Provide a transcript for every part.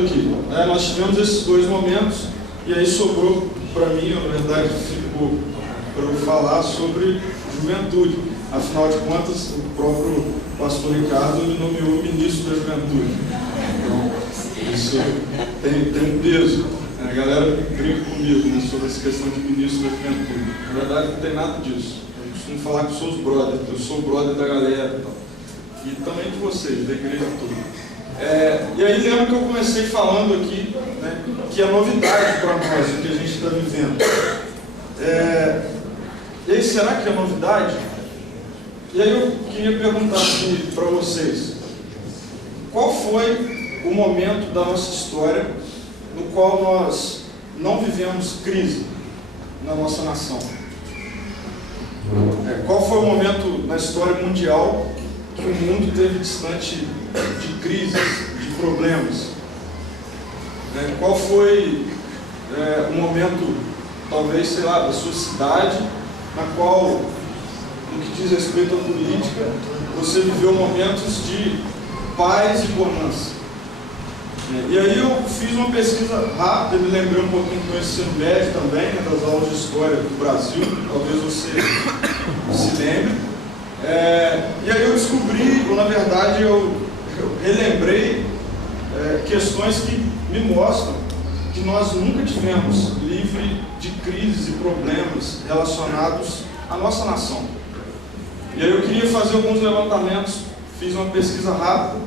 falando aqui, né? Nós tivemos esses dois momentos e aí sobrou para mim, na verdade, ficou para eu falar sobre juventude. Afinal de contas, o próprio pastor Ricardo me nomeou ministro da juventude. Então, isso tem um peso. A galera brinca comigo, né, sobre essa questão de ministro da juventude. Na verdade, não tem nada disso. Eu costumo falar que sou os brothers, eu sou o brother da galera e tal. E também de vocês, da igreja toda. E aí lembro que eu comecei falando aqui, né, que é novidade para nós, o que a gente está vivendo. E aí, será que é novidade? E aí eu queria perguntar aqui para vocês, qual foi o momento da nossa história no qual nós não vivemos crise na nossa nação? Qual foi o momento na história mundial que o mundo teve distante de crises, de problemas? Qual foi o momento, talvez, sei lá, da sua cidade, na qual, no que diz respeito à política, você viveu momentos de paz e bonança? E aí eu fiz uma pesquisa rápida, me lembrei um pouquinho do ensino médio também, né, das aulas de história do Brasil, talvez você se lembre. E aí eu descobri, ou na verdade eu relembrei questões que me mostram que nós nunca tivemos livre de crises e problemas relacionados à nossa nação. E aí eu queria fazer alguns levantamentos, fiz uma pesquisa rápida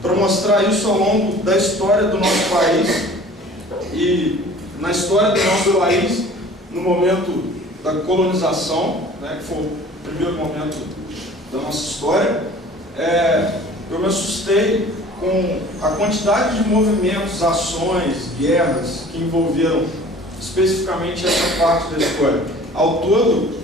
para mostrar isso ao longo da história do nosso país e na história do nosso país, no momento da colonização, né, que foi o primeiro momento da nossa história. Eu me assustei com a quantidade de movimentos, ações, guerras que envolveram especificamente essa parte da história. Ao todo,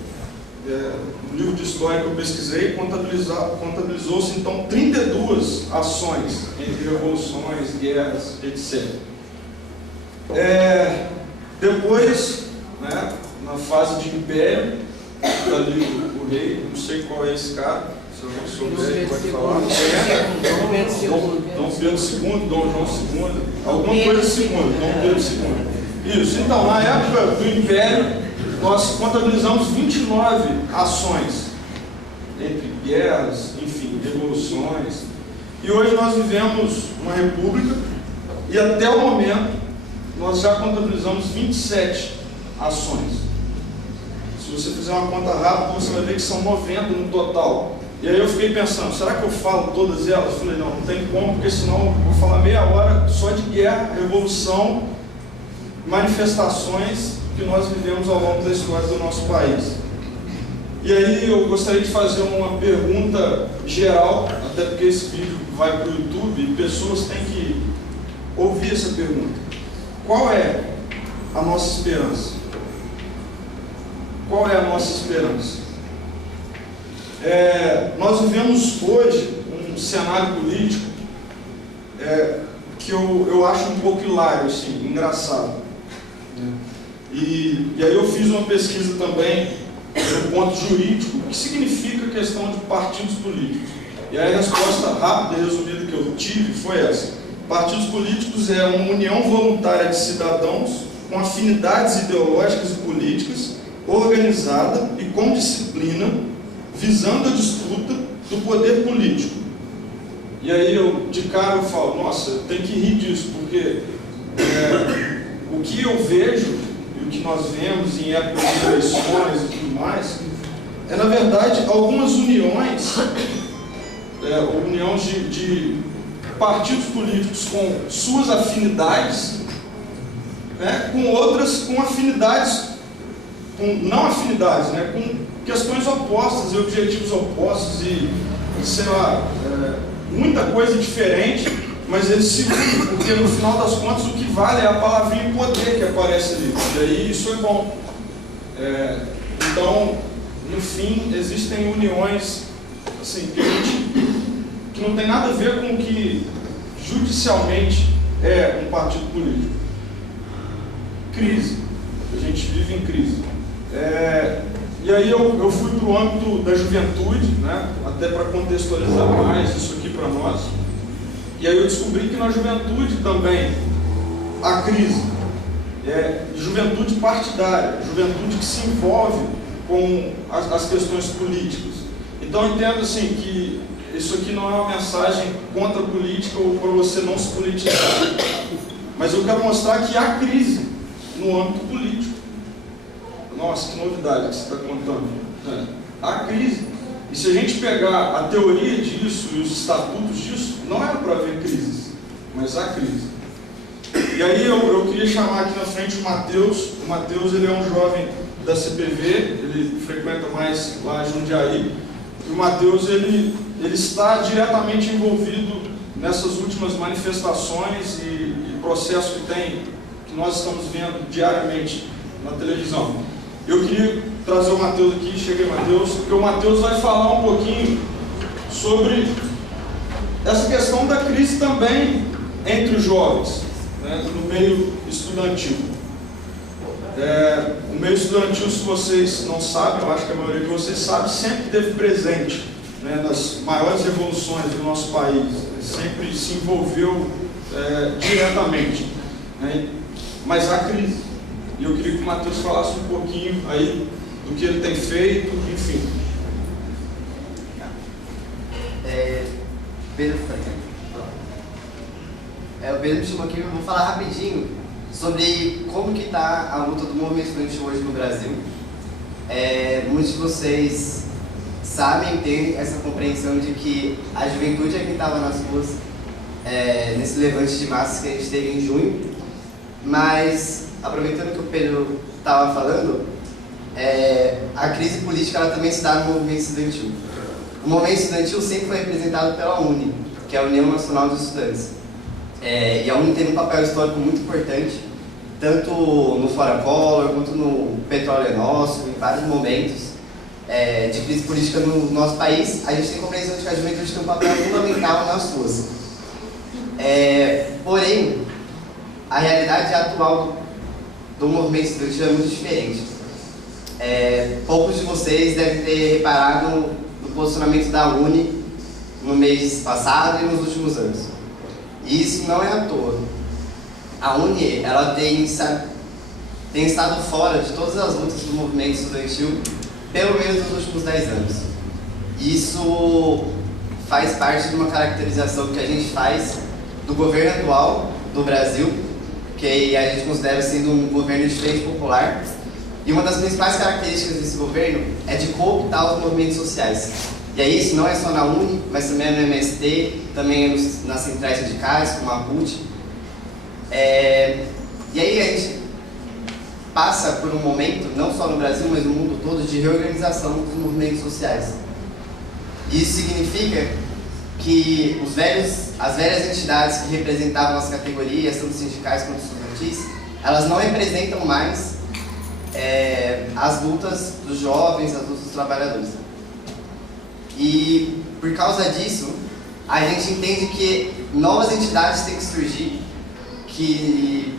no livro de história que eu pesquisei, contabilizou-se então 32 ações entre revoluções, guerras, etc. Depois, né, na fase de império, está ali o rei, não sei qual é esse cara, se alguém souber, pode falar. Dom Pedro II, Dom João II, alguma coisa segundo, Dom Pedro II. Isso, então, na época do império, nós contabilizamos 29 ações, entre guerras, enfim, revoluções. E hoje nós vivemos uma república e até o momento nós já contabilizamos 27 ações. Se você fizer uma conta rápida, você vai ver que são 90 no total. E aí eu fiquei pensando, será que eu falo todas elas? Eu falei, não tem como, porque senão eu vou falar meia hora só de guerra, revolução, manifestações que nós vivemos ao longo da história do nosso país. E aí eu gostaria de fazer uma pergunta geral, até porque esse vídeo vai para o YouTube e pessoas têm que ouvir essa pergunta. Qual é a nossa esperança? Qual é a nossa esperança? Nós vivemos hoje um cenário político que eu acho um pouco hilário, assim, engraçado. E aí eu fiz uma pesquisa também do ponto jurídico, o que significa a questão de partidos políticos. E aí a resposta rápida e resumida que eu tive foi essa: partidos políticos é uma união voluntária de cidadãos com afinidades ideológicas e políticas, organizada e com disciplina, visando a disputa do poder político. E aí eu, de cara, eu falo, nossa, eu tenho que rir disso, porque o que eu vejo e o que nós vemos em épocas de eleições e tudo mais, na verdade, algumas uniões, união de partidos políticos com suas afinidades, com outras com afinidades, não afinidades, com questões opostas e objetivos opostos e sei lá, muita coisa diferente, mas eles se unem, porque no final das contas o que vale é a palavrinha poder que aparece ali, e aí isso é bom. Então, no fim, existem uniões assim, que não tem nada a ver com o que judicialmente é um partido político. Crise, a gente vive em crise. E aí eu fui para o âmbito da juventude, até para contextualizar mais isso aqui para nós. E aí eu descobri que na juventude também a crise. Juventude partidária, juventude que se envolve com as questões políticas. Então eu entendo assim que isso aqui não é uma mensagem contra a política ou para você não se politizar, mas eu quero mostrar que há crise no âmbito político. Nossa, que novidade que você está contando. Há crise. E se a gente pegar a teoria disso e os estatutos disso, não era para haver crises, mas há crise. E aí eu queria chamar aqui na frente o Matheus. O Matheus, ele é um jovem da CPV, ele frequenta mais lá em Jundiaí. E o Matheus, ele está diretamente envolvido nessas últimas manifestações e processos que nós estamos vendo diariamente na televisão. Eu queria trazer o Matheus aqui, cheguei Matheus, porque o Matheus vai falar um pouquinho sobre essa questão da crise também entre os jovens, né, no meio estudantil. O meio estudantil, se vocês não sabem, eu acho que a maioria de vocês sabe, sempre esteve presente, né, nas maiores revoluções do nosso país, sempre se envolveu diretamente, né, mas há crise. E eu queria que o Matheus falasse um pouquinho aí do que ele tem feito, enfim. Pedro, o Pedro me chamou aqui, eu vou falar rapidinho sobre como que está a luta do movimento estudantil hoje no Brasil. Muitos de vocês sabem, têm essa compreensão de que a juventude é quem estava nas ruas nesse levante de massas que a gente teve em junho, mas aproveitando que o Pedro estava falando, a crise política ela também se dá no movimento estudantil. O movimento estudantil sempre foi representado pela UNE, que é a União Nacional dos Estudantes. E a UNE teve um papel histórico muito importante, tanto no Fora Collor, quanto no Petróleo é Nosso, em vários momentos de crise política no nosso país. A gente tem compreensão de que a juventude tem um papel fundamental nas ruas. Porém, a realidade atual do movimento estudantil é muito diferente. Poucos de vocês devem ter reparado no posicionamento da UNE no mês passado e nos últimos anos. E isso não é à toa. A UNE ela tem estado fora de todas as lutas do movimento estudantil pelo menos nos últimos 10 anos. Isso faz parte de uma caracterização que a gente faz do governo atual do Brasil, que a gente considera sendo um governo de frente popular. E uma das principais características desse governo é de cooptar os movimentos sociais. E aí isso não é só na UNE, mas também é no MST, também é nas centrais sindicais, como a CUT. E aí a gente passa por um momento, não só no Brasil, mas no mundo todo, de reorganização dos movimentos sociais. Isso significa que as velhas entidades que representavam as categorias, tanto sindicais quanto estudantis, elas não representam mais as lutas dos jovens, as lutas dos trabalhadores. E por causa disso, a gente entende que novas entidades têm que surgir, que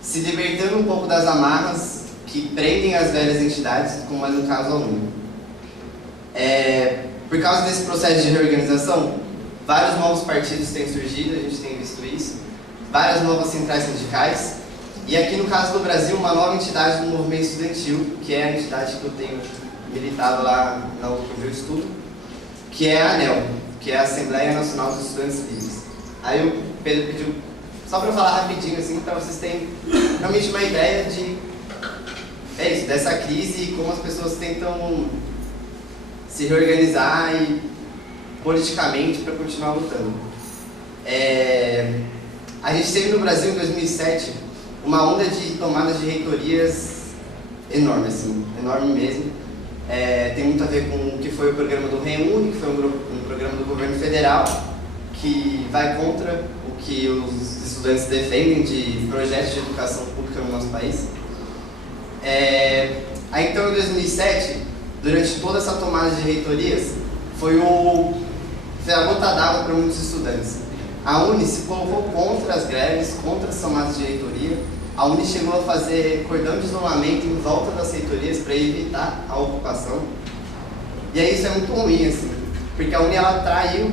se libertando um pouco das amarras que prendem as velhas entidades, como é no caso a UNE. Por causa desse processo de reorganização, vários novos partidos têm surgido, a gente tem visto isso, várias novas centrais sindicais, e aqui no caso do Brasil, uma nova entidade do movimento estudantil, que é a entidade que eu tenho militado lá na UFRJ que eu estudo, que é a ANEL, que é a Assembleia Nacional dos Estudantes Livres. Aí o Pedro pediu, só para eu falar rapidinho, assim, para vocês terem realmente uma ideia dessa crise e como as pessoas tentam se reorganizar e politicamente para continuar lutando. A gente teve no Brasil, em 2007, uma onda de tomadas de reitorias enorme, assim, enorme mesmo. Tem muito a ver com o que foi o programa do REUNE, que foi um programa do governo federal, que vai contra o que os estudantes defendem de projetos de educação pública no nosso país. Aí então, em 2007, durante toda essa tomada de reitorias, foi a gota d'água para muitos estudantes. A UNE se colocou contra as greves, contra as tomadas de reitoria. A UNE chegou a fazer cordão de isolamento em volta das reitorias para evitar a ocupação. E aí isso é muito ruim, assim, porque a UNE ela traiu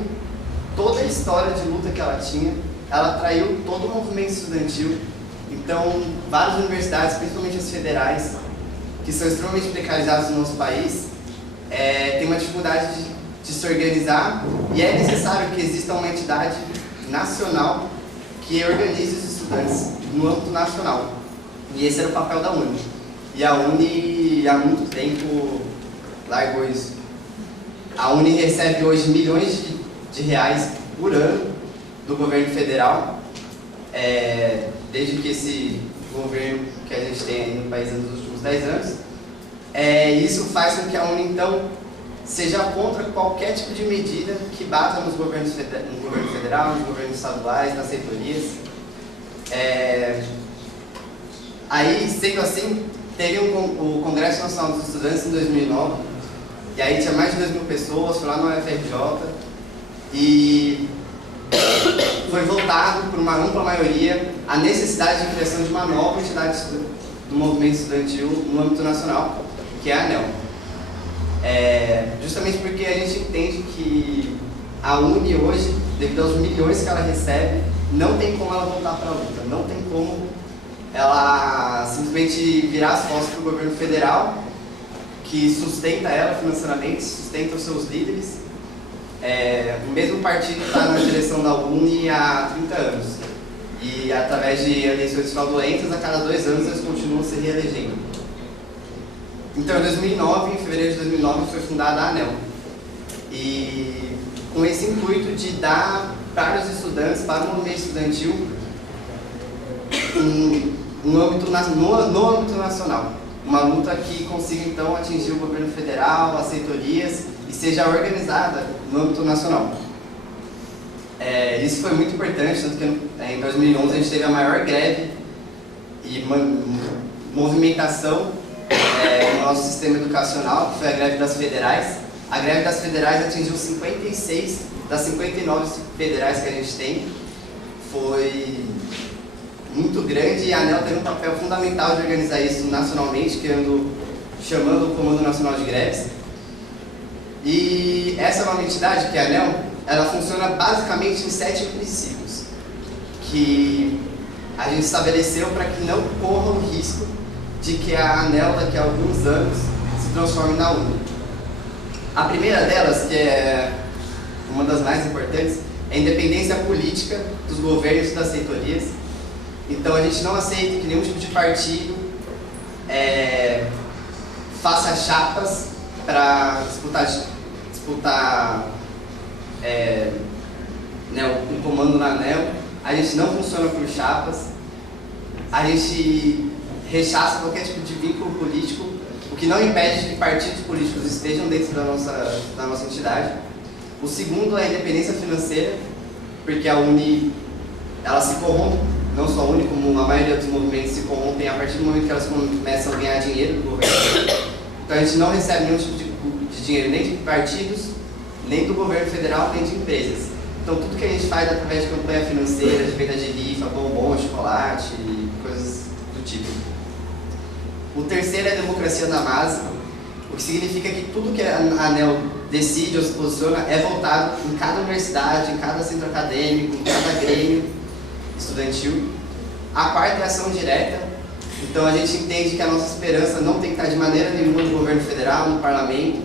toda a história de luta que ela tinha, ela traiu todo o movimento estudantil Então, várias universidades, principalmente as federais, que são extremamente precarizadas no nosso país, têm uma dificuldade de se organizar, e é necessário que exista uma entidade nacional que organize os estudantes no âmbito nacional. E esse era o papel da UNE. E a UNE, há muito tempo, largou isso. A UNE recebe hoje milhões de reais por ano do governo federal, desde que esse governo que a gente tem aí no país nos últimos 10 anos. Isso faz com que a UNE, então, seja contra qualquer tipo de medida que bata no governo federal, nos governos estaduais, nas reitorias. Aí, sendo assim, teve o Congresso Nacional dos Estudantes em 2009, e aí tinha mais de 2.000 pessoas, foi lá no UFRJ, e foi votado por uma ampla maioria a necessidade de criação de uma nova entidade do movimento estudantil no âmbito nacional, que é a ANEL. Justamente porque a gente entende que a UNE hoje, devido aos milhões que ela recebe, não tem como ela voltar para a luta, não tem como ela simplesmente virar as costas para o governo federal, que sustenta ela financeiramente, sustenta os seus líderes. O mesmo partido está na direção da UNE há 30 anos, e através de eleições fraudulentas, a cada 2 anos eles continuam se reelegendo. Então, em 2009, em fevereiro de 2009, foi fundada a ANEL, e com esse intuito de dar para os estudantes, para o movimento estudantil, no âmbito nacional, uma luta que consiga então atingir o governo federal, as reitorias, e seja organizada no âmbito nacional. Isso foi muito importante, tanto que em 2011 a gente teve a maior greve e movimentação no nosso sistema educacional, que foi a greve das federais. A greve das federais atingiu 56 das 59 federais que a gente tem. Foi muito grande, e a ANEL tem um papel fundamental de organizar isso nacionalmente, chamando o Comando Nacional de Greves. E essa nova entidade, que é a ANEL, ela funciona basicamente em 7 princípios, que a gente estabeleceu para que não corra o risco de que a ANEL, daqui a alguns anos, se transforme na UNE. A primeira delas, que é uma das mais importantes, é a independência política dos governos e das reitorias. Então a gente não aceita que nenhum tipo de partido faça chapas para disputar o comando na ANEL. A gente não funciona por chapas, a gente rechaça qualquer tipo de vínculo político, o que não impede que partidos políticos estejam dentro da nossa entidade. O segundo é a independência financeira, porque a UNE ela se corrompe, não só a UNE, como a maioria dos movimentos se corrompem a partir do momento que elas começam a ganhar dinheiro do governo. Então a gente não recebe nenhum tipo de dinheiro nem de partidos, nem do governo federal, nem de empresas. Então tudo que a gente faz é através de campanha financeira, de venda de rifa, bombom, chocolate e coisas do tipo. O terceiro é a democracia na base, o que significa que tudo que a ANEL decide ou se posiciona é voltado em cada universidade, em cada centro acadêmico, em cada grêmio estudantil. A quarta é a ação direta. Então a gente entende que a nossa esperança não tem que estar de maneira nenhuma no governo federal, no parlamento,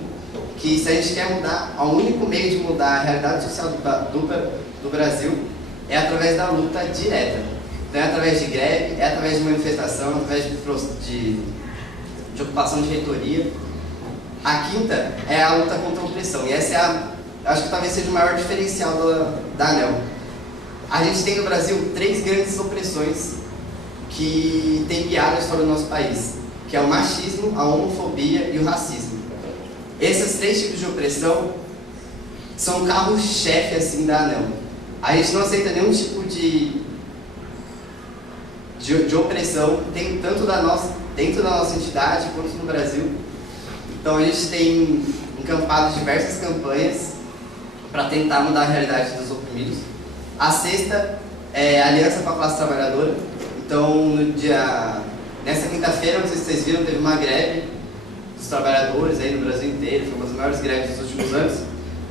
que se a gente quer mudar, o único meio de mudar a realidade social do Brasil é através da luta direta. Então é através de greve, é através de manifestação, é através de ocupação de reitoria. A quinta é a luta contra a opressão, e essa acho que talvez seja o maior diferencial da ANEL. A gente tem no Brasil 3 grandes opressões que têm guiado a história do nosso país, que é o machismo, a homofobia e o racismo. Esses 3 tipos de opressão são o carro-chefe assim, da ANEL. A gente não aceita nenhum tipo de opressão, tanto dentro da nossa entidade quanto no Brasil. Então a gente tem encampado diversas campanhas para tentar mudar a realidade dos oprimidos. A sexta é a Aliança com a Classe Trabalhadora. Então nessa quinta-feira, não sei se vocês viram, teve uma greve dos trabalhadores aí no Brasil inteiro, foi uma das maiores greves dos últimos anos.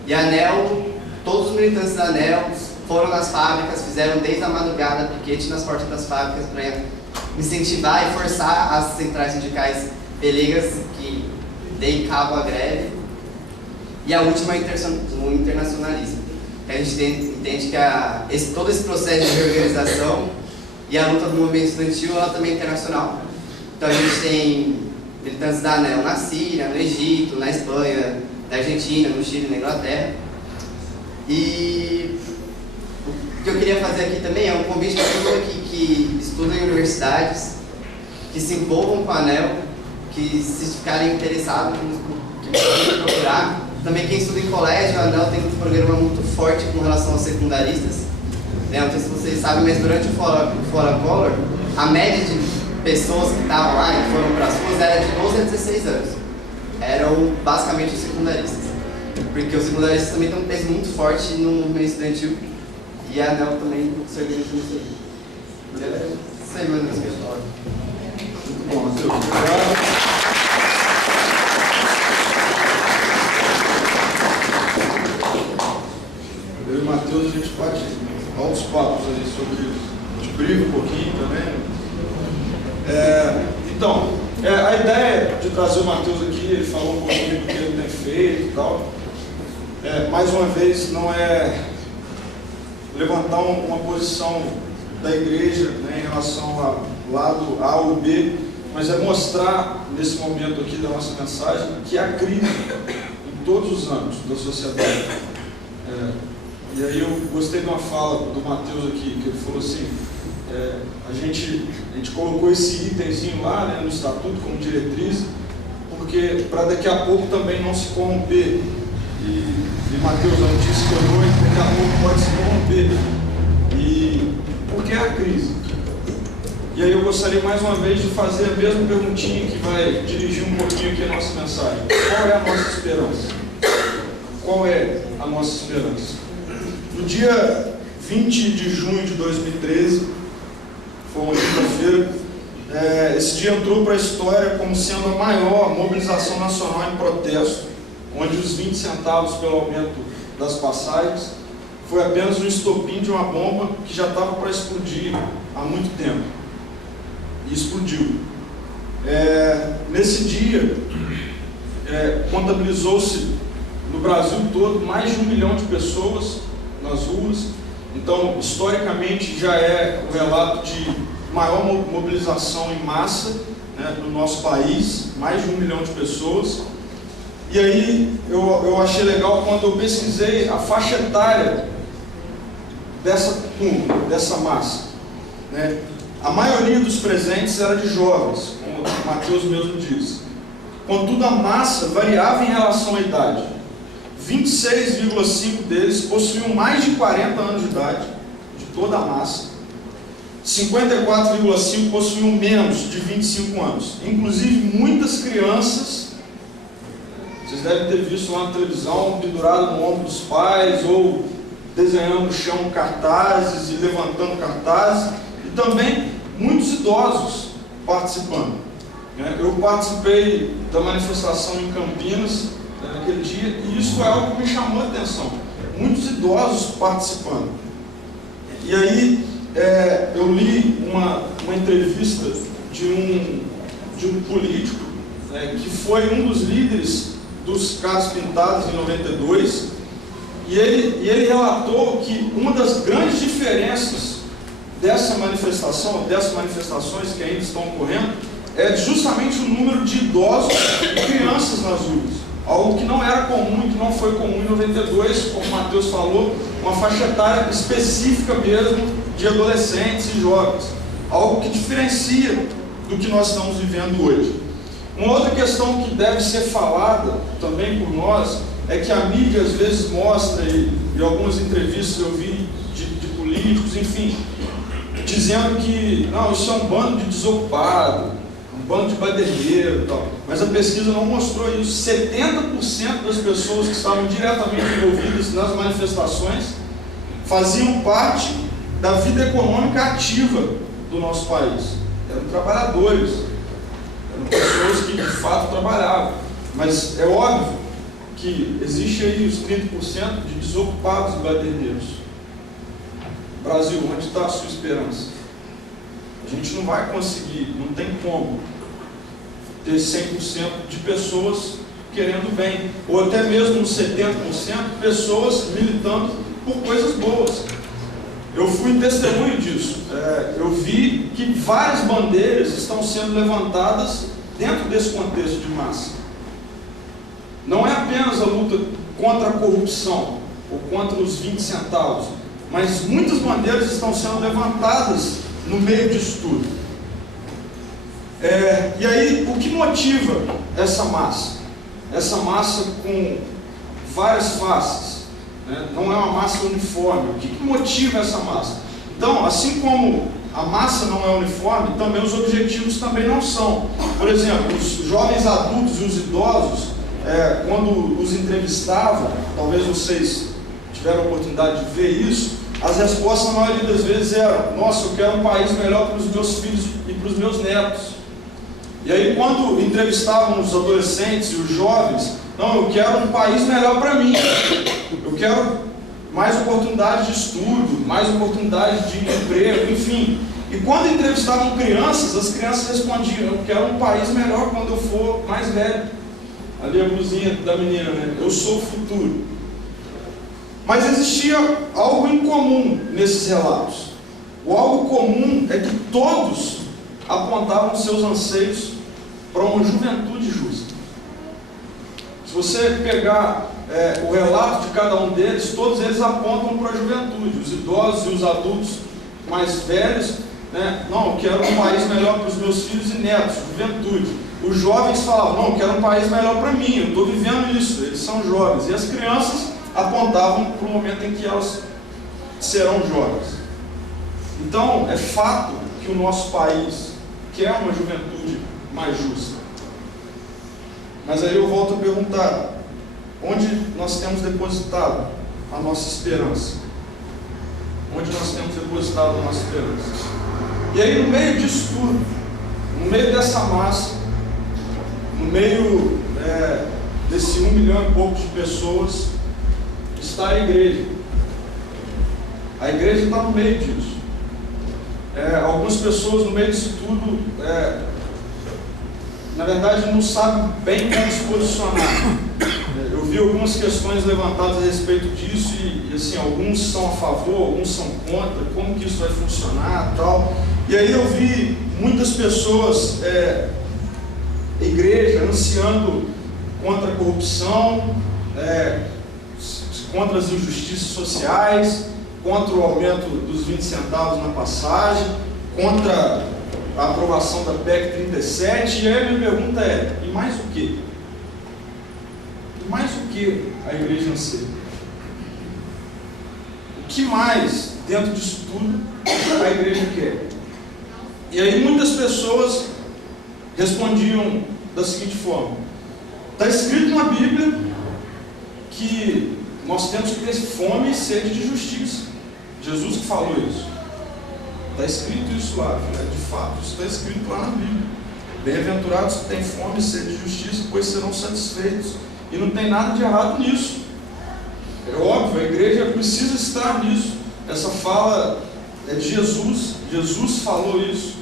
E a ANEL, todos os militantes da ANEL foram nas fábricas, fizeram desde a madrugada piquete nas portas das fábricas para incentivar e forçar as centrais sindicais pelegas que deem cabo à greve. E a última é o internacionalismo, que a gente entende que todo esse processo de reorganização e a luta do movimento estudantil, ela também é internacional. Então a gente tem militantes da ANEL na Síria, no Egito, na Espanha, na Argentina, no Chile, na Inglaterra. E o que eu queria fazer aqui também é um convite para todo mundo que estuda em universidades, que se envolvam com a ANEL, que se ficarem interessados, que precisam procurar. Também quem estuda em colégio, a ANEL tem um programa muito forte com relação aos secundaristas. Não sei se vocês sabem, mas durante o Fora Collor, a média de pessoas que estavam lá e foram para as ruas era de 12 a 16 anos. Eram basicamente os secundaristas. Porque os secundaristas também têm um peso muito forte no movimento estudantil. E a ANEL também se organiza nisso aí. Isso aí, meu Deus, que eu falo. Muito bom, Matheus. Obrigado. Eu e o Matheus, a gente bate altos papos aí sobre isso. A gente briga um pouquinho também. Então, a ideia de trazer o Matheus aqui, ele falou um pouquinho do que ele tem feito e tal. Mais uma vez, não é levantar uma posição da igreja, né, em relação ao lado A ou B, mas é mostrar, nesse momento aqui da nossa mensagem, que há crise em todos os âmbitos da sociedade. E aí eu gostei de uma fala do Matheus aqui, que ele falou assim, a gente colocou esse itemzinho lá, né, no estatuto como diretriz, porque para daqui a pouco também não se corromper. E Matheus, a notícia que eu dou é que daqui a pouco pode se corromper. E por que a crise? E aí eu gostaria mais uma vez de fazer a mesma perguntinha que vai dirigir um pouquinho aqui a nossa mensagem. Qual é a nossa esperança? Qual é a nossa esperança? No dia 20 de junho de 2013, foi uma quinta-feira, esse dia entrou para a história como sendo a maior mobilização nacional em protesto, onde os 20 centavos pelo aumento das passagens foi apenas um estopim de uma bomba que já estava para explodir há muito tempo. E explodiu. Nesse dia, contabilizou-se no Brasil todo mais de 1 milhão de pessoas nas ruas. Então, historicamente, já é o relato de maior mobilização em massa, né, no nosso país, mais de 1 milhão de pessoas. E aí eu achei legal quando eu pesquisei a faixa etária dessa turma, dessa massa, né? A maioria dos presentes era de jovens, como o Matheus mesmo disse. Contudo, a massa variava em relação à idade. 26,5% deles possuíam mais de 40 anos de idade, de toda a massa. 54,5% possuíam menos de 25 anos. Inclusive, muitas crianças, vocês devem ter visto lá na televisão, pendurado no ombro dos pais, ou desenhando no chão cartazes e levantando cartazes, e também muitos idosos participando. Eu participei da manifestação em Campinas naquele dia, e isso é algo que me chamou a atenção. Muitos idosos participando. E aí eu li uma entrevista de um político que foi um dos líderes dos Carros Pintados em 92, e ele relatou que uma das grandes diferenças dessas manifestações que ainda estão ocorrendo, é justamente o número de idosos e crianças nas ruas. Algo que não era comum e que não foi comum em 92, como o Matheus falou, uma faixa etária específica mesmo de adolescentes e jovens. Algo que diferencia do que nós estamos vivendo hoje. Uma outra questão que deve ser falada também por nós é que a mídia às vezes mostra, e algumas entrevistas eu vi de políticos, enfim, dizendo que não, isso é um bando de desocupado, um bando de baderneiro e tal. Mas a pesquisa não mostrou isso. 70% das pessoas que estavam diretamente envolvidas nas manifestações faziam parte da vida econômica ativa do nosso país. Eram trabalhadores, eram pessoas que de fato trabalhavam. Mas é óbvio que existe aí os 30% de desocupados e baderneiros. Brasil, onde está a sua esperança? A gente não vai conseguir, não tem como ter 100% de pessoas querendo bem, ou até mesmo 70% pessoas militando por coisas boas. Eu fui testemunho disso. Eu vi que várias bandeiras estão sendo levantadas dentro desse contexto de massa. Não é apenas a luta contra a corrupção ou contra os 20 centavos, mas muitas bandeiras estão sendo levantadas no meio disso tudo. E aí, o que motiva essa massa? Essa massa com várias faces, né? Não é uma massa uniforme. O que motiva essa massa? Então, assim como a massa não é uniforme, também os objetivos também não são. Por exemplo, os jovens adultos e os idosos, quando os entrevistavam, talvez vocês tiveram a oportunidade de ver isso, as respostas, na maioria das vezes, eram: nossa, eu quero um país melhor para os meus filhos e para os meus netos. E aí, quando entrevistavam os adolescentes e os jovens, não, eu quero um país melhor para mim, eu quero mais oportunidade de estudo, mais oportunidade de emprego, enfim. E quando entrevistavam crianças, as crianças respondiam: eu quero um país melhor quando eu for mais velho. Ali a blusinha da menina, né? Eu sou o futuro. Mas existia algo em comum nesses relatos. O algo comum é que todos apontavam seus anseios para uma juventude justa. Se você pegar o relato de cada um deles, todos eles apontam para a juventude. Os idosos e os adultos mais velhos, né? Não, eu quero um país melhor para os meus filhos e netos, juventude. Os jovens falavam: não, eu quero um país melhor para mim, eu estou vivendo isso, eles são jovens. E as crianças apontavam para o momento em que elas serão jovens. Então, é fato que o nosso país quer uma juventude mais justa. Mas aí eu volto a perguntar: onde nós temos depositado a nossa esperança? Onde nós temos depositado a nossa esperança? E aí, no meio disso tudo, no meio dessa massa, no meio desse 1 milhão e pouco de pessoas, está a igreja. A igreja está no meio disso. Algumas pessoas no meio disso tudo, na verdade, não sabem bem como se posicionar. Eu vi algumas questões levantadas a respeito disso e assim, alguns são a favor, alguns são contra, como que isso vai funcionar e tal. E aí eu vi muitas pessoas, igreja, anunciando contra a corrupção, contra as injustiças sociais, contra o aumento dos 20 centavos na passagem, contra a aprovação da PEC 37, e aí a minha pergunta é: e mais o quê? E mais o que a igreja anseia? O que mais, dentro disso tudo, a igreja quer? E aí muitas pessoas respondiam da seguinte forma: está escrito na Bíblia que nós temos que ter fome e sede de justiça. Jesus que falou isso. Está escrito isso lá, de fato, isso está escrito lá na Bíblia. Bem-aventurados que têm fome e sede de justiça, pois serão satisfeitos. E não tem nada de errado nisso. É óbvio, a igreja precisa estar nisso. Essa fala é de Jesus. Jesus falou isso.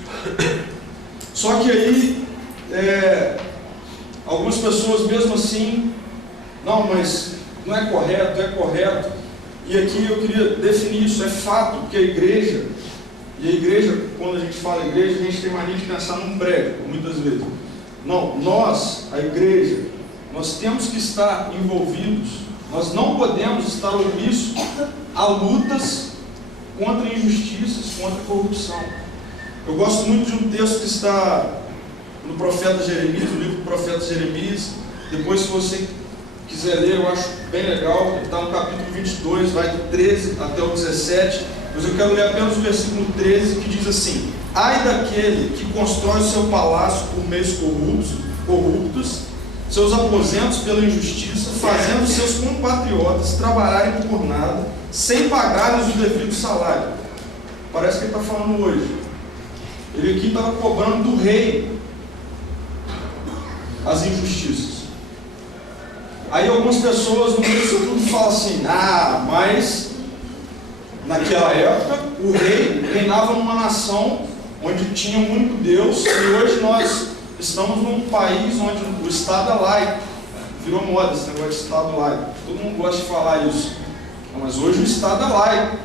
Só que aí, algumas pessoas mesmo assim: não, mas não é correto, é correto. E aqui eu queria definir isso. É fato que a igreja, e a igreja, quando a gente fala igreja, a gente tem mania de pensar num prédio, muitas vezes. Não, nós, a igreja, nós temos que estar envolvidos, nós não podemos estar omissos a lutas contra injustiças, contra a corrupção. Eu gosto muito de um texto que está no profeta Jeremias, no livro do profeta Jeremias. Depois, se você quiser ler, eu acho bem legal. Ele está no capítulo 22, vai do 13 até o 17. Mas eu quero ler apenas o versículo 13, que diz assim: ai daquele que constrói o seu palácio por meios corruptos, seus aposentos pela injustiça, fazendo seus compatriotas trabalharem por nada, sem pagar-lhes o devido salário. Parece que ele está falando hoje. Ele aqui estava cobrando do rei as injustiças. Aí algumas pessoas no meio disso tudo falam assim: mas naquela época o rei reinava numa nação onde tinha um único Deus, e hoje nós estamos num país onde o Estado é laico. Virou moda esse negócio de Estado laico. Todo mundo gosta de falar isso. Mas hoje o Estado é laico.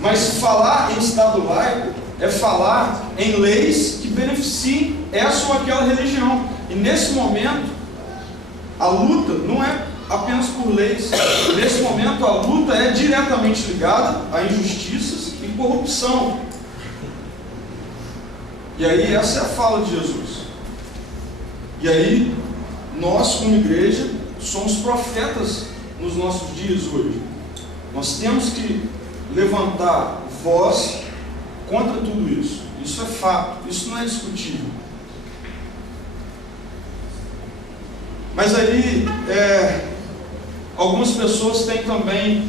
Mas falar em Estado laico é falar em leis que beneficiem essa ou aquela religião. E nesse momento, a luta não é apenas por leis. Nesse momento, a luta é diretamente ligada a injustiças e corrupção. E aí, essa é a fala de Jesus. E aí, nós, como igreja, somos profetas nos nossos dias hoje. Nós temos que levantar voz contra tudo isso. Isso é fato, isso não é discutível. Mas aí, algumas pessoas têm também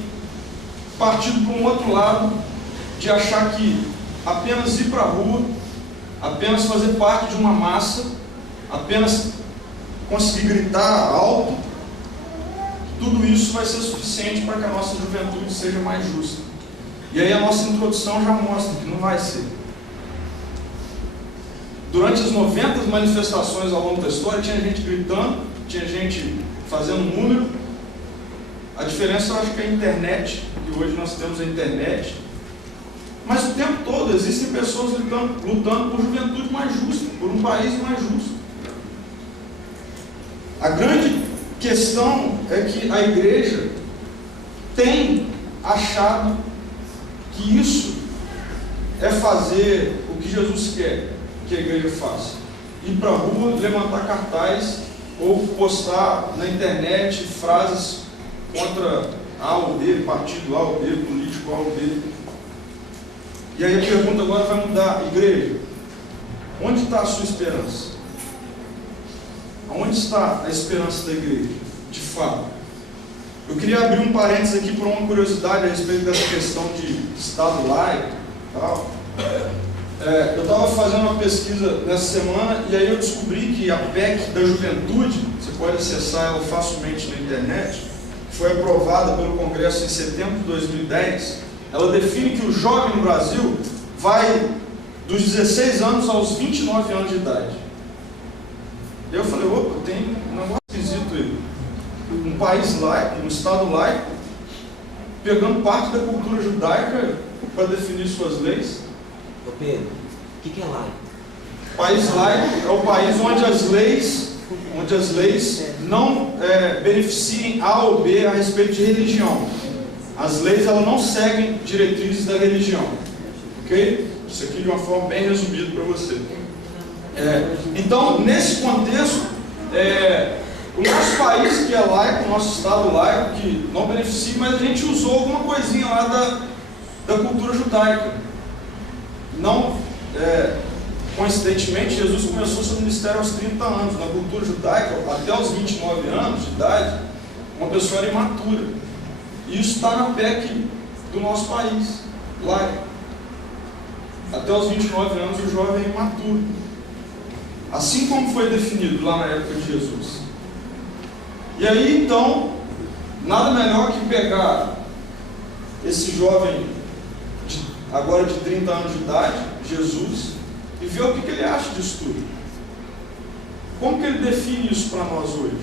partido para um outro lado, de achar que apenas ir para a rua, apenas fazer parte de uma massa, apenas conseguir gritar alto, tudo isso vai ser suficiente para que a nossa juventude seja mais justa. E aí a nossa introdução já mostra que não vai ser. Durante as 90 manifestações ao longo da história, tinha gente gritando, tinha gente fazendo número. A diferença, eu acho que é a internet, que hoje nós temos a internet. Mas o tempo todo existem pessoas lutando por juventude mais justa, por um país mais justo. A grande questão é que a igreja tem achado que isso é fazer o que Jesus quer que a igreja faça. Ir para a rua, levantar cartaz ou postar na internet frases contra A ou B, partido A ou B, político A ou B. E aí a pergunta agora vai mudar. Igreja, onde está a sua esperança? Onde está a esperança da igreja, de fato? Eu queria abrir um parênteses aqui por uma curiosidade a respeito dessa questão de Estado laico e tal. Eu estava fazendo uma pesquisa nessa semana e aí eu descobri que a PEC da juventude, você pode acessar ela facilmente na internet, foi aprovada pelo Congresso em setembro de 2010. Ela define que o jovem no Brasil vai dos 16 anos aos 29 anos de idade. E eu falei, opa, tem um negócio esquisito aí. Um país laico, um Estado laico, pegando parte da cultura judaica para definir suas leis. Ô Pedro, o que é laico? País laico é o país onde as leis não beneficiem A ou B a respeito de religião. As leis elas não seguem diretrizes da religião. Ok? Isso aqui de uma forma bem resumida para você. Então, nesse contexto, o nosso país que é laico, o nosso Estado laico, que não beneficia, mas a gente usou alguma coisinha lá da cultura judaica. Não, coincidentemente, Jesus começou seu ministério aos 30 anos. Na cultura judaica, até os 29 anos de idade, uma pessoa era imatura. E isso está na PEC do nosso país, laico. Até os 29 anos o jovem é imaturo. Assim como foi definido lá na época de Jesus. E aí então, nada melhor que pegar esse jovem agora de 30 anos de idade, Jesus, e ver o que ele acha disso tudo. Como que ele define isso para nós hoje?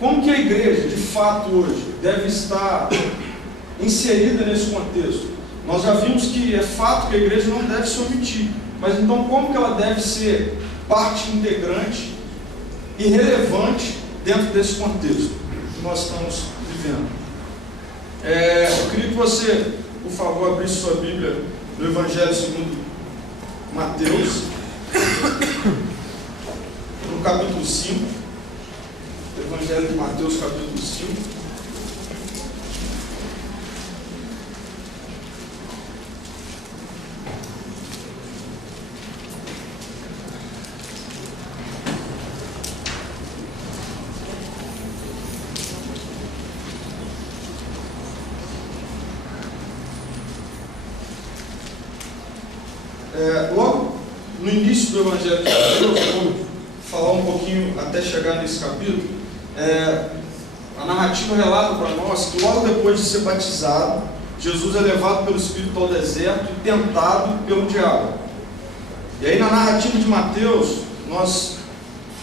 Como que a igreja, de fato, hoje, deve estar inserida nesse contexto? Nós já vimos que é fato que a igreja não deve se omitir, mas então como que ela deve ser parte integrante e relevante dentro desse contexto que nós estamos vivendo? Eu queria que você, por favor, abrisse sua Bíblia no Evangelho segundo Mateus, no capítulo 5. Evangelho de Mateus, capítulo 5. Logo no início do Evangelho de Mateus, vou falar um pouquinho até chegar nesse capítulo. A narrativa relata para nós que logo depois de ser batizado, Jesus é levado pelo Espírito ao deserto e tentado pelo diabo. E aí na narrativa de Mateus, nós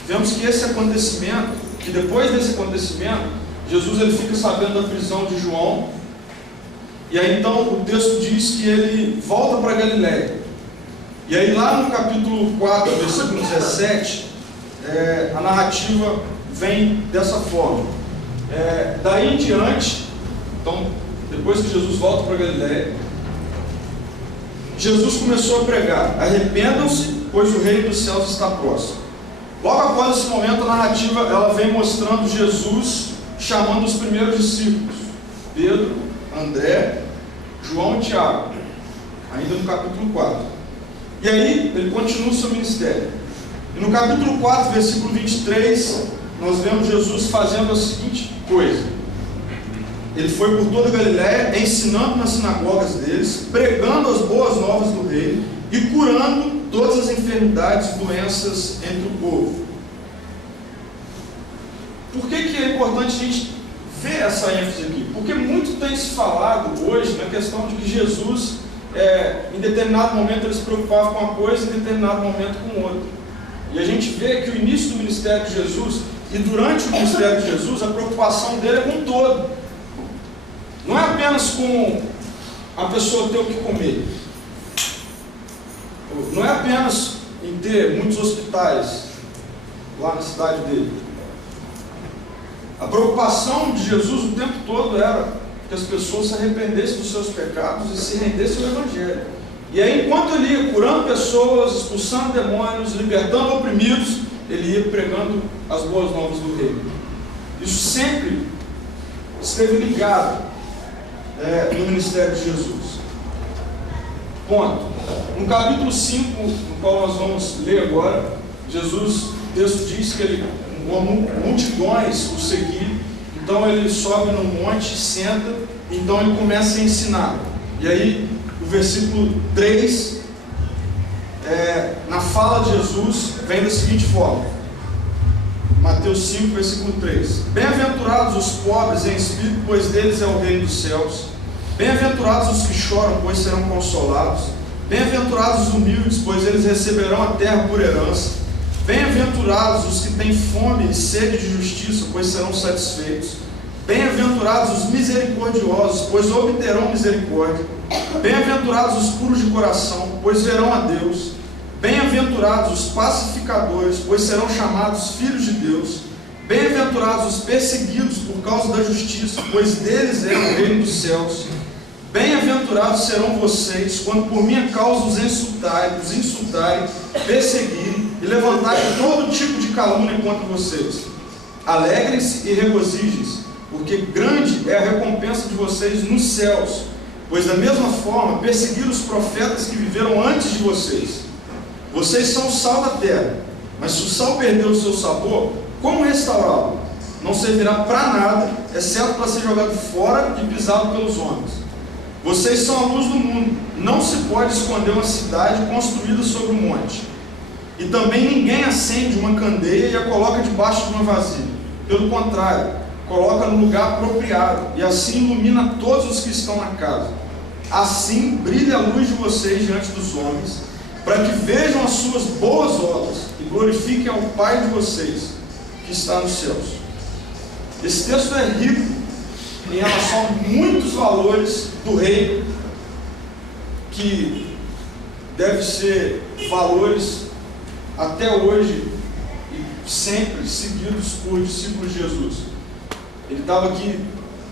vemos que esse acontecimento, que depois desse acontecimento, Jesus ele fica sabendo da prisão de João, e aí então o texto diz que ele volta para Galiléia. E aí lá no capítulo 4, versículo 17, a narrativa vem dessa forma. Daí em diante, então, depois que Jesus volta para Galiléia, Jesus começou a pregar: arrependam-se, pois o reino dos céus está próximo. Logo após esse momento, a narrativa ela vem mostrando Jesus chamando os primeiros discípulos: Pedro, André, João e Tiago, ainda no capítulo 4. E aí, ele continua o seu ministério. E no capítulo 4, versículo 23, nós vemos Jesus fazendo a seguinte coisa: ele foi por toda a Galiléia, ensinando nas sinagogas deles, pregando as boas novas do reino e curando todas as enfermidades e doenças entre o povo. Por que é importante a gente ver essa ênfase aqui? Porque muito tem se falado hoje na questão de que Jesus, em determinado momento ele se preocupava com uma coisa, em determinado momento com outra. E a gente vê que o início do ministério de Jesus e durante o ministério de Jesus, a preocupação dele é com o todo. Não é apenas com a pessoa ter o que comer. Não é apenas em ter muitos hospitais lá na cidade dele. A preocupação de Jesus o tempo todo era que as pessoas se arrependessem dos seus pecados e se rendessem ao Evangelho. E aí, enquanto ele ia curando pessoas, expulsando demônios, libertando oprimidos, ele ia pregando as boas novas do reino. Isso sempre esteve ligado no ministério de Jesus. Ponto. No capítulo 5, no qual nós vamos ler agora, Jesus, o texto diz que ele, multidões o seguiram, então ele sobe no monte, senta, então ele começa a ensinar. E aí, o versículo 3, na fala de Jesus, vem da seguinte forma: Mateus 5, versículo 3: Bem-aventurados os pobres em espírito, pois deles é o reino dos céus. Bem-aventurados os que choram, pois serão consolados. Bem-aventurados os humildes, pois eles receberão a terra por herança. Bem-aventurados os que têm fome e sede de justiça, pois serão satisfeitos. Bem-aventurados os misericordiosos, pois obterão misericórdia. Bem-aventurados os puros de coração, pois verão a Deus. Bem-aventurados os pacificadores, pois serão chamados filhos de Deus. Bem-aventurados os perseguidos por causa da justiça, pois deles é o reino dos céus. Bem-aventurados serão vocês, quando por minha causa os insultarem, perseguirem e levantarem todo tipo de calúnia contra vocês. Alegrem-se e regozijem-se, porque grande é a recompensa de vocês nos céus, pois da mesma forma perseguiram os profetas que viveram antes de vocês. Vocês são o sal da terra, mas se o sal perder o seu sabor, como restaurá-lo? Não servirá para nada, exceto para ser jogado fora e pisado pelos homens. Vocês são a luz do mundo. Não se pode esconder uma cidade construída sobre um monte. E também ninguém acende uma candeia e a coloca debaixo de uma vasilha. Pelo contrário, coloca no lugar apropriado, e assim ilumina todos os que estão na casa. Assim brilha a luz de vocês diante dos homens, para que vejam as suas boas obras e glorifiquem ao Pai de vocês, que está nos céus. Esse texto é rico em relação a muitos valores do reino, que devem ser valores até hoje e sempre seguidos por discípulos de Jesus. Ele estava aqui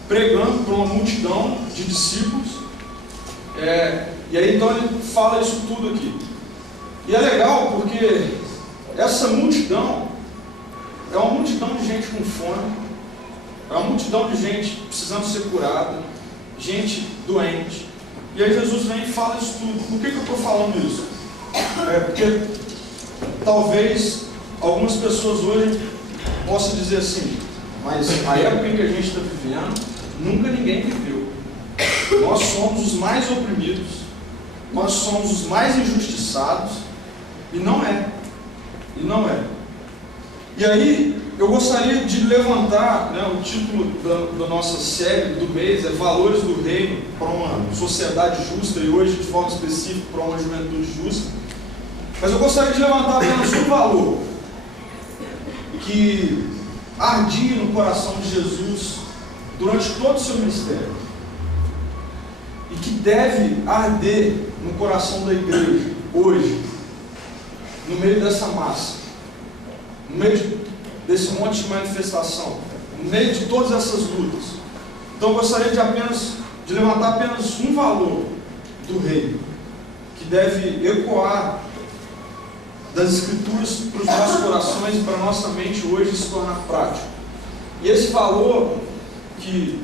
pregando para uma multidão de discípulos, e aí então ele fala isso tudo aqui. E é legal porque essa multidão é uma multidão de gente com fome, é uma multidão de gente precisando ser curada, gente doente. E aí Jesus vem e fala isso tudo. Por que eu estou falando isso? Porque talvez algumas pessoas hoje possam dizer assim: mas a época em que a gente está vivendo, nunca ninguém viveu. Nós somos os mais oprimidos, nós somos os mais injustiçados, e não é. E não é. E aí, eu gostaria de levantar, o título da nossa série do mês é Valores do Reino para uma Sociedade Justa, e hoje de forma específica para uma Juventude Justa. Mas eu gostaria de levantar apenas um valor que ardia no coração de Jesus durante todo o seu ministério e que deve arder no coração da igreja hoje, no meio dessa massa, no meio desse monte de manifestação, no meio de todas essas lutas. Então eu gostaria de levantar apenas um valor do reino, que deve ecoar das Escrituras para os nossos corações e para a nossa mente hoje se tornar prático. E esse valor que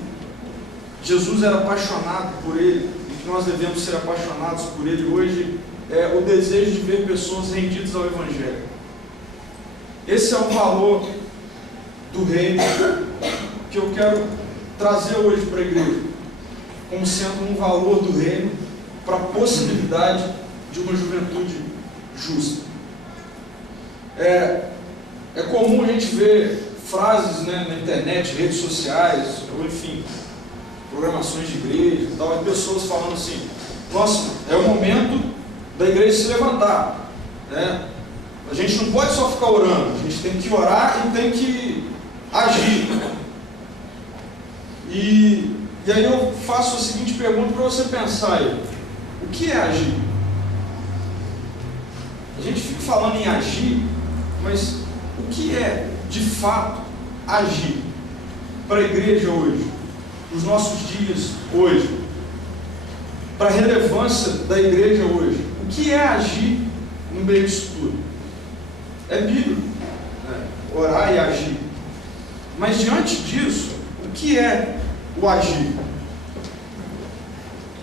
Jesus era apaixonado por ele, e que nós devemos ser apaixonados por ele hoje, é o desejo de ver pessoas rendidas ao Evangelho. Esse é o valor do reino que eu quero trazer hoje para a igreja, como sendo um valor do reino para a possibilidade de uma juventude justa. É comum a gente ver frases, né, na internet, redes sociais, ou enfim, programações de igreja e tal, e pessoas falando assim: nossa, é o momento da igreja se levantar, né? A gente não pode só ficar orando, a gente tem que orar e tem que agir. E aí eu faço a seguinte pergunta para você pensar aí: o que é agir? A gente fica falando em agir, mas o que é de fato agir para a igreja hoje, nos nossos dias hoje, para a relevância da igreja hoje? O que é agir no meio disso tudo? É bíblico, né? Orar e agir. Mas diante disso, o que é o agir?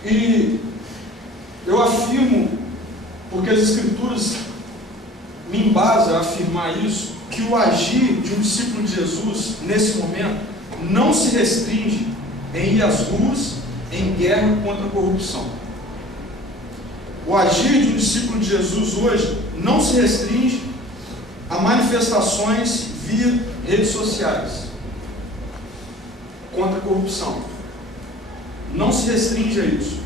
E eu afirmo, porque as Escrituras me embasam a afirmar isso, que o agir de um discípulo de Jesus, nesse momento, não se restringe em ir às ruas em guerra contra a corrupção. O agir de um discípulo de Jesus hoje não se restringe a manifestações via redes sociais contra a corrupção. Não se restringe a isso.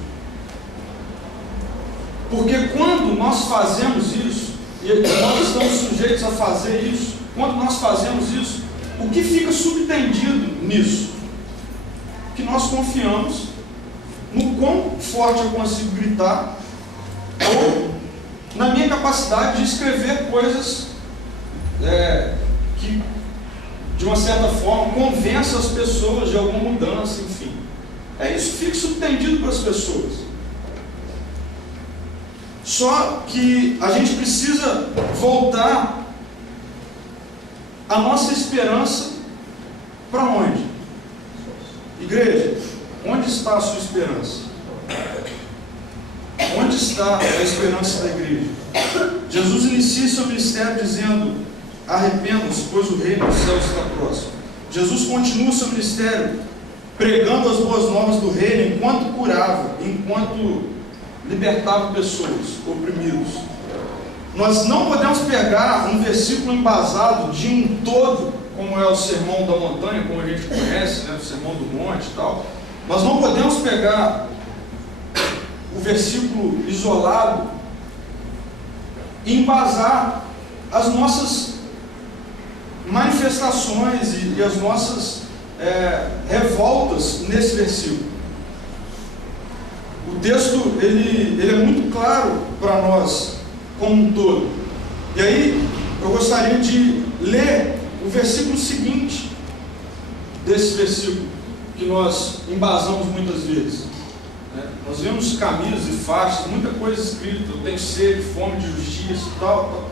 Porque quando nós fazemos isso, e nós estamos sujeitos a fazer isso, quando nós fazemos isso, o que fica subtendido nisso? Que nós confiamos no quão forte eu consigo gritar, ou na minha capacidade de escrever coisas que, de uma certa forma, convençam as pessoas de alguma mudança, enfim. É isso que fica subtendido para as pessoas. Só que a gente precisa voltar a nossa esperança para onde? Igreja, onde está a sua esperança? Onde está a esperança da igreja? Jesus inicia seu ministério dizendo: arrependam-se, pois o reino dos céus está próximo. Jesus continua seu ministério pregando as boas novas do reino enquanto curava, enquanto libertava pessoas oprimidos. Nós não podemos pegar um versículo embasado de um todo, como é o Sermão da Montanha, como a gente conhece, né, o Sermão do Monte e tal. Nós não podemos pegar o versículo isolado e embasar as nossas manifestações e as nossas revoltas nesse versículo. O texto ele é muito claro para nós como um todo. E aí eu gostaria de ler o versículo seguinte desse versículo que nós embasamos muitas vezes. Nós vemos camisas e faixas, muita coisa escrita: eu tenho sede, fome de justiça, tal,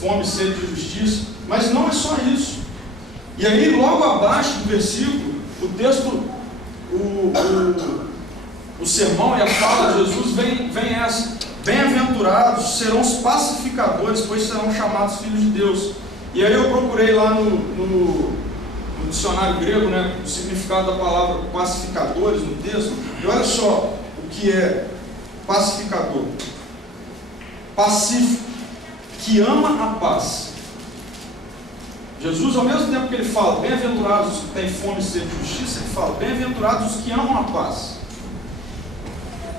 fome e sede de justiça. Mas não é só isso. E aí logo abaixo do versículo, o texto, o sermão e a fala de Jesus vem essa: bem-aventurados serão os pacificadores, pois serão chamados filhos de Deus. E aí eu procurei lá no dicionário grego, né, o significado da palavra pacificadores no texto, e olha só o que é pacificador: pacífico, que ama a paz. Jesus, ao mesmo tempo que ele fala bem-aventurados os que têm fome e sede de justiça, ele fala bem-aventurados os que amam a paz.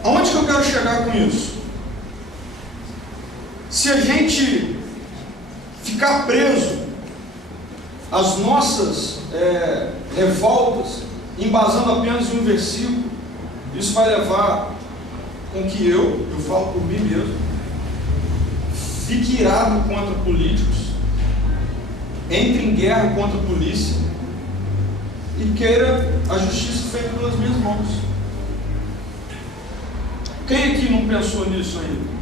Aonde que eu quero chegar com isso? se a gente ficar preso às nossas revoltas, embasando apenas em um versículo, isso vai levar com que eu falo por mim mesmo, fique irado contra políticos, entre em guerra contra a polícia e queira a justiça feita pelas minhas mãos. Quem aqui não pensou nisso ainda?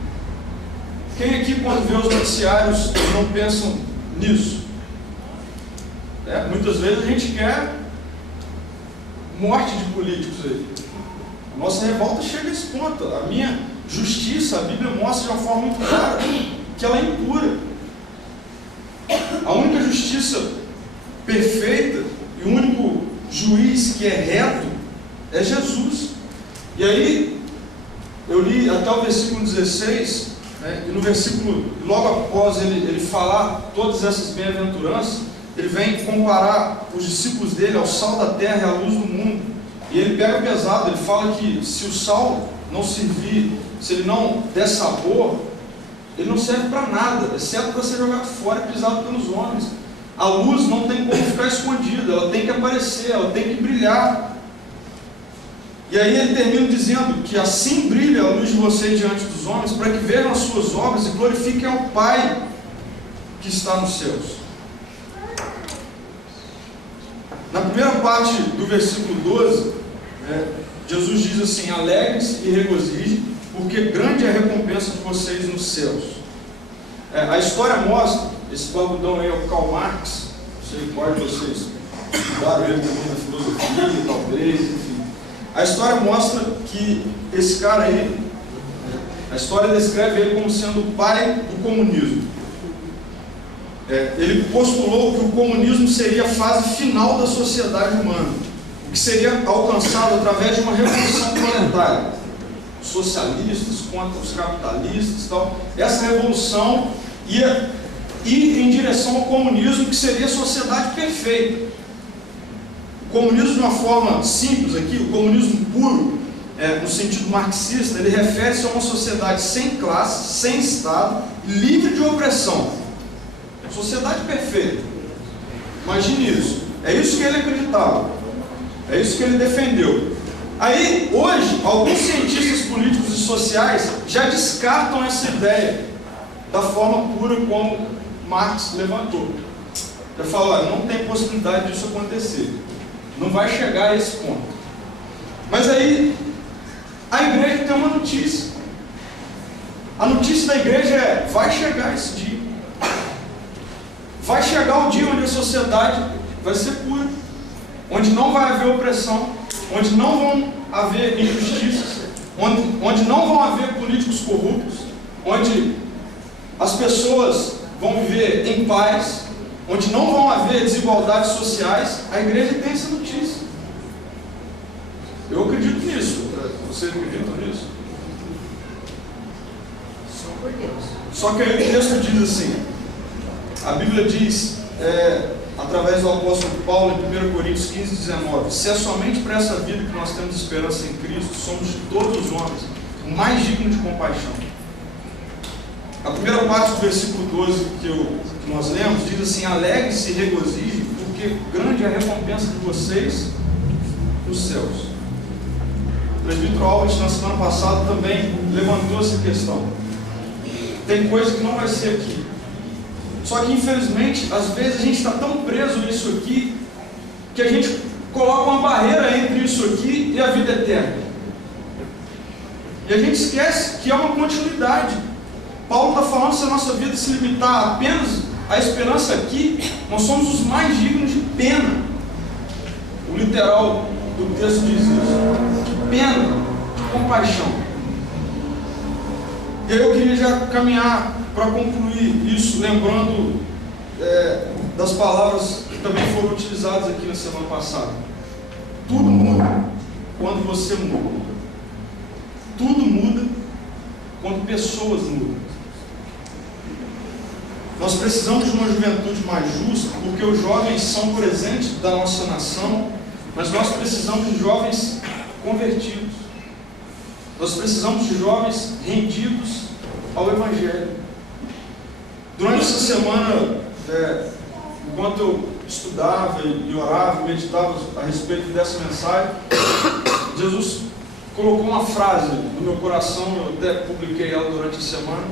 Quem aqui, quando vê os noticiários, não pensam nisso? Muitas vezes a gente quer morte de políticos aí. A nossa revolta chega a esse ponto. A minha justiça, a Bíblia mostra de uma forma muito clara que ela é impura. A única justiça perfeita e o único juiz que é reto é Jesus. E aí, eu li até o versículo 16, e no versículo, logo após ele falar todas essas bem-aventuranças, ele vem comparar os discípulos dele ao sal da terra e à luz do mundo. E ele pega pesado, ele fala que se o sal não servir, se ele não der sabor, ele não serve para nada, exceto para ser jogado fora e pisado pelos homens. A luz não tem como ficar escondida, ela tem que aparecer, ela tem que brilhar. E aí ele termina dizendo que assim brilha a luz de vocês diante dos homens, para que vejam as suas obras e glorifiquem ao Pai que está nos céus. Na primeira parte do versículo 12, Jesus diz assim: alegrem-se e regozijem, porque grande é a recompensa de vocês nos céus. A história mostra, esse barbudão aí é o Karl Marx, não sei qual de vocês estudaram ele também na filosofia, talvez, enfim. A história mostra que esse cara aí, a história descreve ele como sendo o pai do comunismo. Ele postulou que o comunismo seria a fase final da sociedade humana, o que seria alcançado através de uma revolução proletária. Os socialistas contra os capitalistas e tal. Essa revolução ia ir em direção ao comunismo, que seria a sociedade perfeita. O comunismo, de uma forma simples aqui, o comunismo puro, no sentido marxista, ele refere-se a uma sociedade sem classe, sem Estado, livre de opressão. Sociedade perfeita. Imagine isso. É isso que ele acreditava. É isso que ele defendeu. Aí, hoje, alguns cientistas políticos e sociais já descartam essa ideia da forma pura como Marx levantou. Já falam, não tem possibilidade disso acontecer. Não vai chegar a esse ponto. Mas aí, a igreja tem uma notícia. A notícia da igreja é: vai chegar esse dia. Vai chegar o dia onde a sociedade vai ser pura, onde não vai haver opressão, onde não vão haver injustiças, onde não vão haver políticos corruptos, onde as pessoas vão viver em paz, onde não vão haver desigualdades sociais. A igreja tem essa notícia. Eu acredito nisso. Você acredita nisso? Só por Deus. Só que aí o texto diz assim, a Bíblia diz, através do apóstolo Paulo, em 1 Coríntios 15, 19, se é somente para essa vida que nós temos esperança em Cristo, somos de todos os homens o mais digno de compaixão. A primeira parte do versículo 12 que nós lemos, diz assim: alegre-se e regozijem, porque grande é a recompensa de vocês nos céus. O presbítero Albert, na semana passada, também levantou essa questão. Tem coisa que não vai ser aqui. Só que, infelizmente, às vezes a gente está tão preso nisso aqui, que a gente coloca uma barreira entre isso aqui e a vida eterna. E a gente esquece que é uma continuidade. Paulo está falando, se a nossa vida se limitar apenas à esperança aqui, nós somos os mais dignos de pena. O literal do texto diz isso. De pena, de compaixão. E aí eu queria já caminhar para concluir isso, lembrando das palavras que também foram utilizadas aqui na semana passada. Tudo muda quando você muda. Tudo muda quando pessoas mudam. Nós precisamos de uma juventude mais justa, porque os jovens são presentes da nossa nação, mas nós precisamos de jovens convertidos. Nós precisamos de jovens rendidos ao Evangelho. Durante essa semana, enquanto eu estudava e orava, meditava a respeito dessa mensagem, Jesus colocou uma frase no meu coração, eu até publiquei ela durante a semana,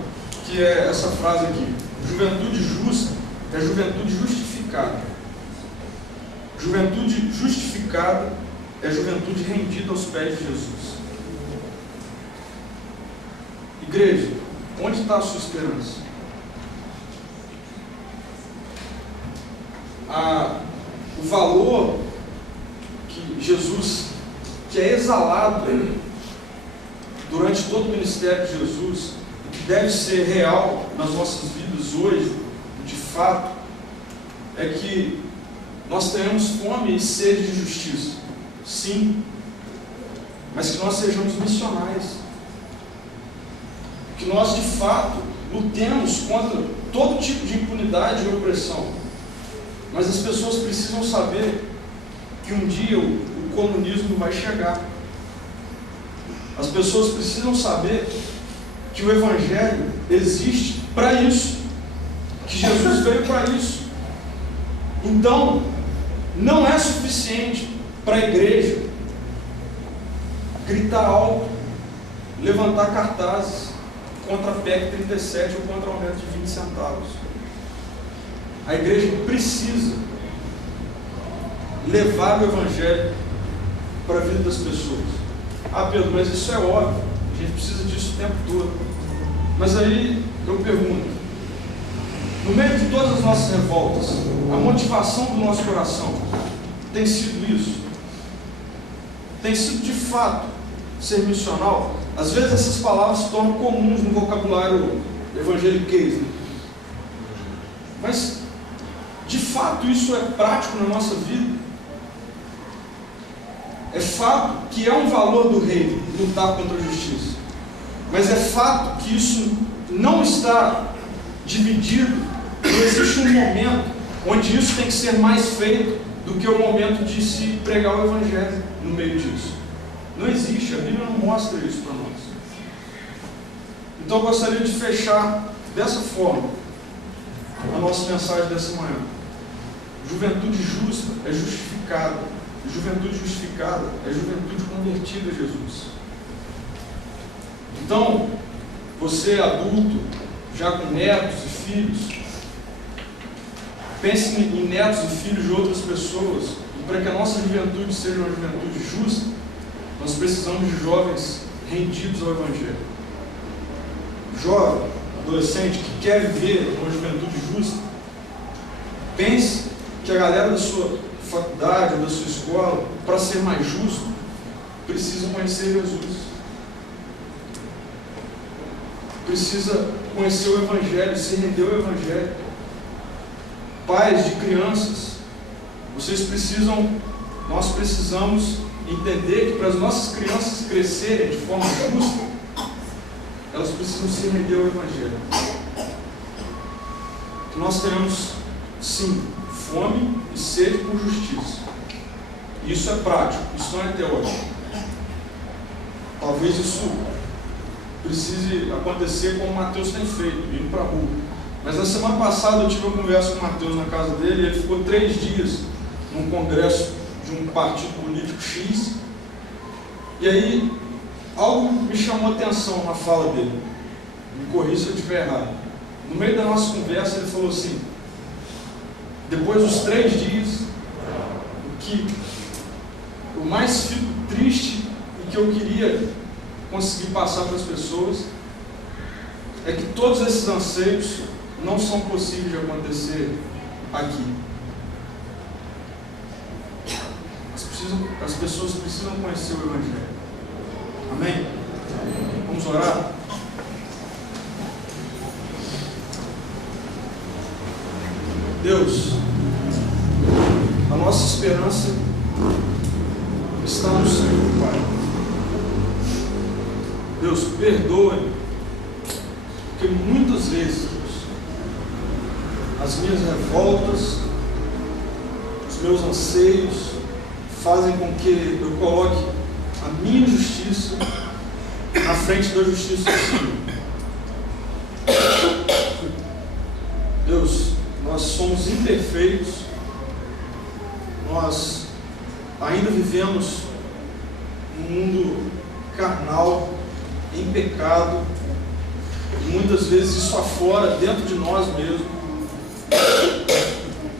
que é essa frase aqui: juventude justa é juventude justificada. Juventude justificada é juventude rendida aos pés de Jesus. Igreja, onde está a sua esperança? O valor que Jesus, que é exalado durante todo o ministério de Jesus, que deve ser real nas nossas vidas hoje, de fato, é que nós tenhamos fome e sede de justiça, sim, mas que nós sejamos missionários, que nós de fato lutemos contra todo tipo de impunidade e opressão. Mas as pessoas precisam saber que um dia o comunismo vai chegar. As pessoas precisam saber que o Evangelho existe para isso, que Jesus veio para isso. Então, não é suficiente para a igreja gritar alto, levantar cartazes contra a PEC 37 ou contra o aumento de 20 centavos. A igreja precisa levar o Evangelho para a vida das pessoas. Ah, Pedro, mas isso é óbvio, a gente precisa disso o tempo todo. Mas aí eu pergunto, no meio de todas as nossas revoltas, a motivação do nosso coração tem sido isso? Tem sido de fato ser missional? Às vezes essas palavras se tornam comuns no vocabulário evangeliquez, né? Mas de fato isso é prático na nossa vida? É fato que é um valor do reino lutar contra a justiça, mas é fato que isso não está dividido. Não existe um momento onde isso tem que ser mais feito do que o momento de se pregar o Evangelho no meio disso. Não existe, a Bíblia não mostra isso para nós. Então eu gostaria de fechar dessa forma a nossa mensagem dessa manhã. Juventude justa é justificada. Juventude justificada é juventude convertida a Jesus. Então, você adulto, já com netos e filhos, pense em netos e filhos de outras pessoas. E para que a nossa juventude seja uma juventude justa, nós precisamos de jovens rendidos ao Evangelho. Jovem, adolescente que quer viver uma juventude justa, pense que a galera da sua faculdade ou da sua escola, para ser mais justo, precisa conhecer Jesus. Precisa conhecer o Evangelho, se render ao Evangelho. Pais de crianças, nós precisamos entender que para as nossas crianças crescerem de forma justa, elas precisam se render ao Evangelho. Que nós tenhamos, sim, fome e sede por justiça. Isso é prático, isso não é teórico. Talvez isso precise acontecer como o Mateus tem feito, indo para a rua. Mas na semana passada eu tive uma conversa com o Mateus na casa dele e ele ficou 3 dias num congresso de um partido político X. E aí algo me chamou a atenção na fala dele. Me corrija se eu estiver errado. No meio da nossa conversa ele falou assim: depois dos 3 dias, o que eu mais fico triste e que eu queria conseguir passar para as pessoas é que todos esses anseios não são possíveis de acontecer aqui. As pessoas precisam conhecer o Evangelho. Amém? Vamos orar? Deus, a nossa esperança está no Senhor, Pai. Deus, perdoe, porque muitas vezes, Deus, as minhas revoltas, os meus anseios, fazem com que eu coloque a minha justiça na frente da justiça do Senhor. somos imperfeitos, nós ainda vivemos num mundo carnal, em pecado, e muitas vezes isso aflora dentro de nós mesmos.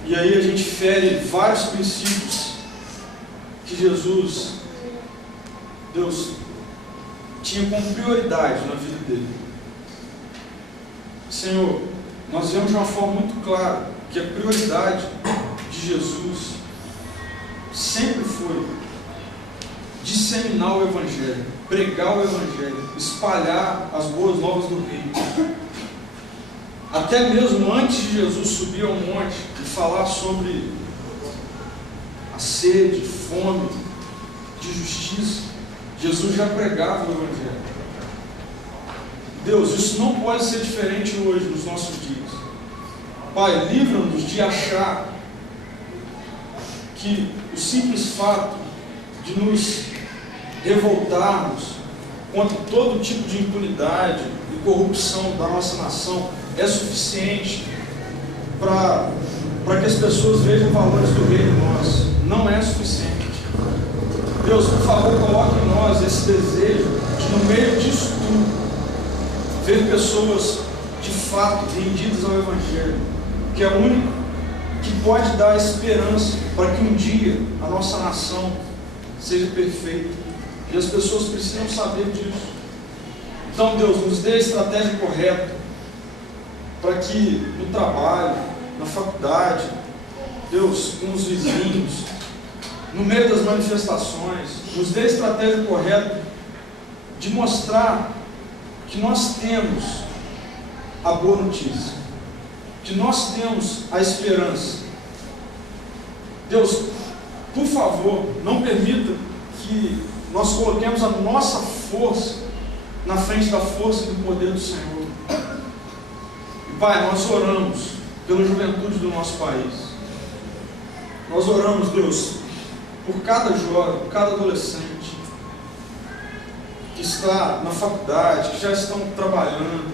E aí a gente fere vários princípios que Jesus, Deus, tinha como prioridade na vida dele. Senhor, nós vemos de uma forma muito clara que a prioridade de Jesus sempre foi disseminar o Evangelho, pregar o Evangelho, espalhar as boas novas do reino. Até mesmo antes de Jesus subir ao monte e falar sobre a sede, fome, de justiça, Jesus já pregava o Evangelho. Deus, isso não pode ser diferente hoje, nos nossos dias. Pai, livra-nos de achar que o simples fato de nos revoltarmos contra todo tipo de impunidade e corrupção da nossa nação é suficiente para que as pessoas vejam valores do reino em nós. Não é suficiente. Deus, por favor, coloque em nós esse desejo de, no meio disso tudo, ver pessoas de fato rendidas ao Evangelho, que é o único que pode dar esperança para que um dia a nossa nação seja perfeita. E as pessoas precisam saber disso. Então, Deus, nos dê a estratégia correta para que no trabalho, na faculdade, Deus, com os vizinhos, no meio das manifestações, nos dê a estratégia correta de mostrar que nós temos a boa notícia, que nós temos a esperança. Deus, por favor, não permita que nós coloquemos a nossa força na frente da força e do poder do Senhor. E Pai, nós oramos pela juventude do nosso país. Nós oramos, Deus, por cada jovem, por cada adolescente que está na faculdade, que já estão trabalhando.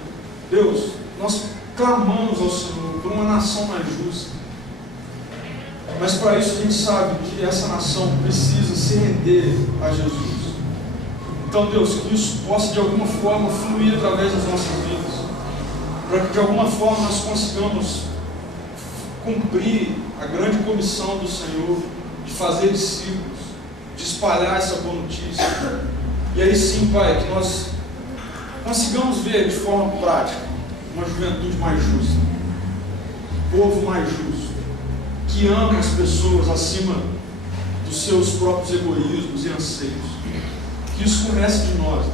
Deus, nós clamamos ao Senhor por uma nação mais justa. Mas para isso a gente sabe que essa nação precisa se render a Jesus. Então, Deus, que isso possa de alguma forma fluir através das nossas vidas, para que de alguma forma nós consigamos cumprir a grande comissão do Senhor de fazer discípulos, de espalhar essa boa notícia. E aí sim, Pai, que nós consigamos ver de forma prática uma juventude mais justa, um povo mais justo, que ama as pessoas acima dos seus próprios egoísmos e anseios. Que isso comece de nós,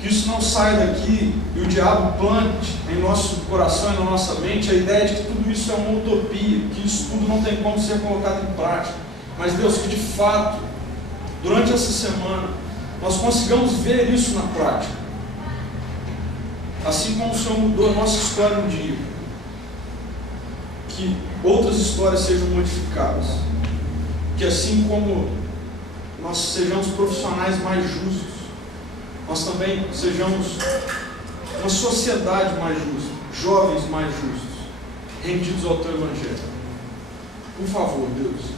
que isso não saia daqui e o diabo plante em nosso coração e na nossa mente a ideia de que tudo isso é uma utopia, que isso tudo não tem como ser colocado em prática. Mas Deus, que de fato, durante essa semana, nós consigamos ver isso na prática. Assim como o Senhor mudou a nossa história um dia, que outras histórias sejam modificadas, que assim como nós sejamos profissionais mais justos, nós também sejamos uma sociedade mais justa, jovens mais justos, rendidos ao Teu Evangelho. Por favor, Deus.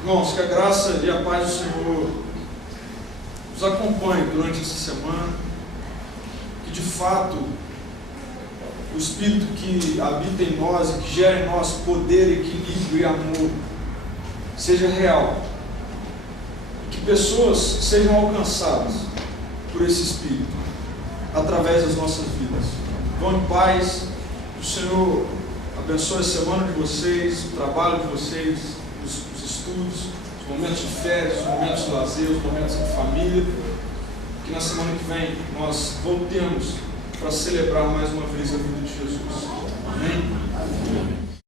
Irmãos, que a graça e a paz do Senhor nos acompanhe durante essa semana, que de fato o Espírito que habita em nós e que gera em nós poder, equilíbrio e amor seja real, que pessoas sejam alcançadas por esse Espírito através das nossas vidas. Vão em paz, o Senhor abençoe a semana de vocês, o trabalho de vocês, os estudos, os momentos de férias, os momentos de lazer, os momentos de família, que na semana que vem nós voltemos para celebrar mais uma vez a vida de Jesus. Amém?